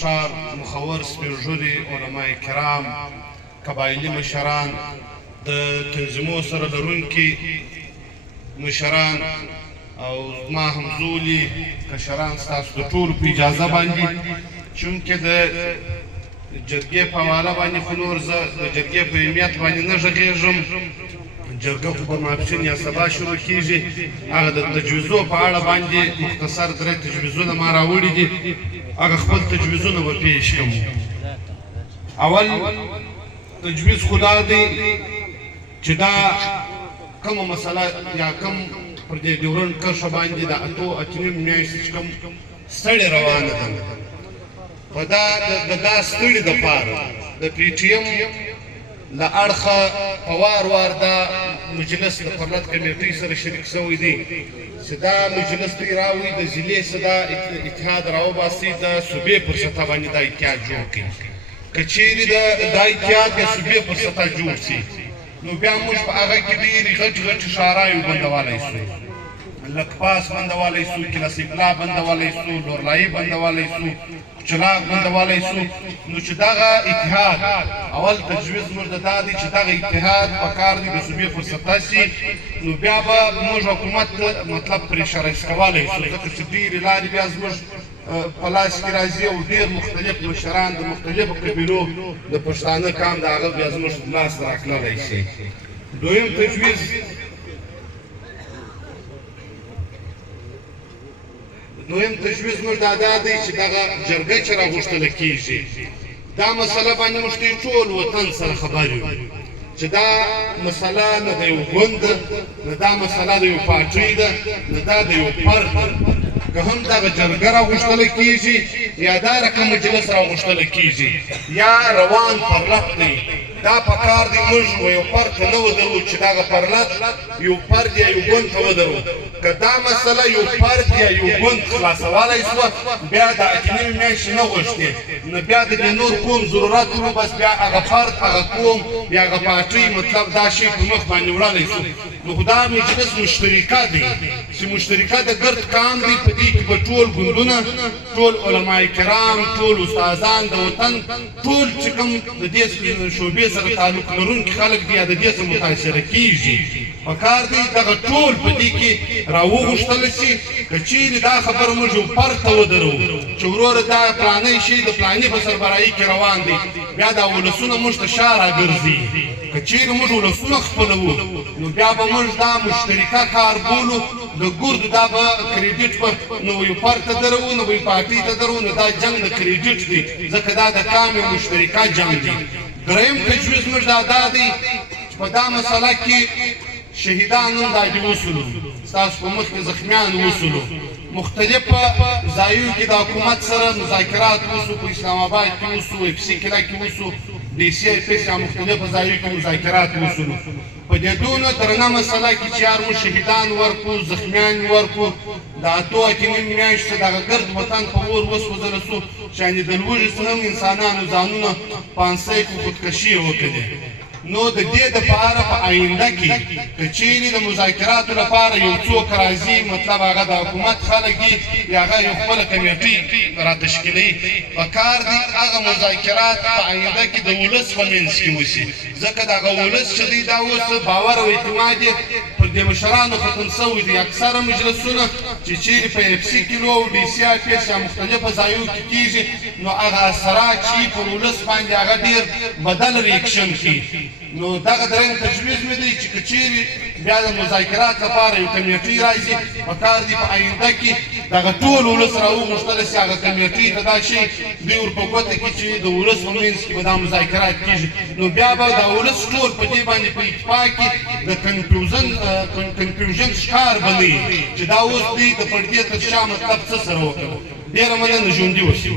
ښار مخور سپین ږیري علما کرام قبایلي مشران د تنظیمو سره لرونکي مشران او زما همزولي کشران ستاسو د ټولو په اجازه باندې چونکې د جرګې په حواله باندې خو نور زه د جرګې په اهمیت باندې نه غږېږم جرګه خو به ماپښین یا سبا شروع کېږي هغه د تجویزو په اړه باندې مختصر درې تجویزونه ما راوړي دي هغه خپل تجویزونه به پیش کړم اول تجویز خو دا دی چې دا کومه مسله یا کوم پر دې ډیورنډ کرښه باندې د اتو اتنیم میاشتې چې کوم ستړې روانه ده په دا ستړي دپاره د پی ټي ایم له اړخه په وار وار دا مجلس د پرلط کمیټۍ سره شریک شوی دی چې دا مجلس دوی راوړي د ضلعې څخه دا اتحاد راوباسي د صوبې پر سطحه باندې دا اتحاد جوړ کړي که چیرې دا اتحاد د صوبې پر سطحه جوړ شي نو بیا موږ په هغه کې ډېرې غټې شاعرایو بندولی شو لکپاس بندولی شو کلاسیکلا بندولی شو لورلایي بندولی شو چلاغ بندولی شو نو چې دغه اتحاد اول تجویز موږ د دا دی چې دغه اتحاد په کار دی د صوبې پر سطحه شي نو بیا به موږ حکومت مطلب پرېشرایز کولی شو ځکه چې ډېرې لارې بیا زموږ په لاس کې راځي او ډېر مختلف مشران د مختلفو قبیلو د پښتانه کام د هغه بیا زموږ لاس ته راکللی شي دویم تجویز موږ دا دی چې دغه جرګه چې راغوښتله کېږي دا مسله باندې موږ ټول وطن سره خبر یو چې دا مسله نه د یو ګوند نه دا مسله د یو پارټۍ ده نه دا د یو فرد که هم دغه جرګه راغوښتله کېږي یا دا رقم مجلس راغوښتله کېږي یا روان پرلط دی دا په کار دی موږ یو فرد ته نه ودرو چې دغه پرلط یو فرد یا یو ګوند ته ودرو که دا مسله یو فرد یا یو ګوند خلاصولی شوه بیا د اتنیمې میاشتې نه غوښتې نو بیا د دې نور کوم ضرورت نو بس بیا هغه فرد هغه قوم یا هغه پارټۍ مطلب دا شی په مخ باندې وړلی شو نو خو دا مجلس مشترکه دی چې مشترکه د ګرد کام دی په دې کې به ټول ګوندونه ټول علما کرام ټول استادان د وطن ټول چې کوم د دې شعبې سره تعلق لرونکي خلک دي یا د دې سره متاثره کېږي په کار دی دغه ټول په دې کې راوغوښتلی شي که چیرې دا خبره موږ یو فرد ته ودرو چې وروره دا پلانی شی د پلاني په سربراهي کې روان دی بیا دا ولسونه موږ ته شا راګرځي که چیرې موږ ولسونه خپلوو نو بیا به موږ دا مشترکه کار بولو د ګردو دا به کریډیټ به نو یو فرد ته درو نو یو پارټۍ ته درو نو دا جنګ د کریډیټ دی ځکه دا د کام یو مشترکه جنګ دی دریم تجویز موږ دا دی چې په دا مسله کې شهیدان هم دا دې وسولو ستاسو په مخ کې زخمیان وسولو مختلفو ځایونو کې د حکومت سره مذاکرات وسو په اسلام آباد کې وسو اف سی کلا کې وسو ډي سی اف اس یا مختلفو ځایونو کې مذاکرات وسولو په دې دونه درنه مسله کې چې یار مو شهیدان ورکو زخمیان ورکو د اتو اتنیم میاشتې دغه ګرد وطن په اور وسوځله سو چې یعنې د لوږې څخه هم انسانانو ځانونه پانسۍ کو خودکشي وکړي نو د دې دپاره په آینده کې که چیرې د مذاکراتو لپاره یو څوک راځي مطلب هغه د حکومت خلک دي یا هغه یو خپله کمیټۍ راتشکیلوي په کار دی هغه مذاکرات په آینده کې د ولس په منځ کې وشي ځکه دغه ولس چې دی دا اوس باور او اعتماد یې پر دې مشرانو ختم سوی دی اکثره مجلسونه چې چیرې په اف سی کیلو او ډي سی اف اس یا مختلفو ځایونو کې کېږي نو هغه اثرات چې پر ولس باندې هغه ډېر بدل ریاکشن کوي نو دغه درېیم تجویز مې دی چې که چیرې بیا د مذاکرات لپاره یو کمیټۍ راځي په کار دی په آینده کې دغه ټول ولس راوغوښتلی شي هغه کمیټۍ ته دا شي دوی ور په ګوته کړي چې د ولس په منځ کې به دا مذاکرات کېږي نو بیا به د ولس ټول په دې باندې په اتفاق کې د کنکلوژن ښکار به نه وي چې دا اوس دوی د پردې تر شا مطلب څه سره وکړو ډېره مننه ژوندي اوسئ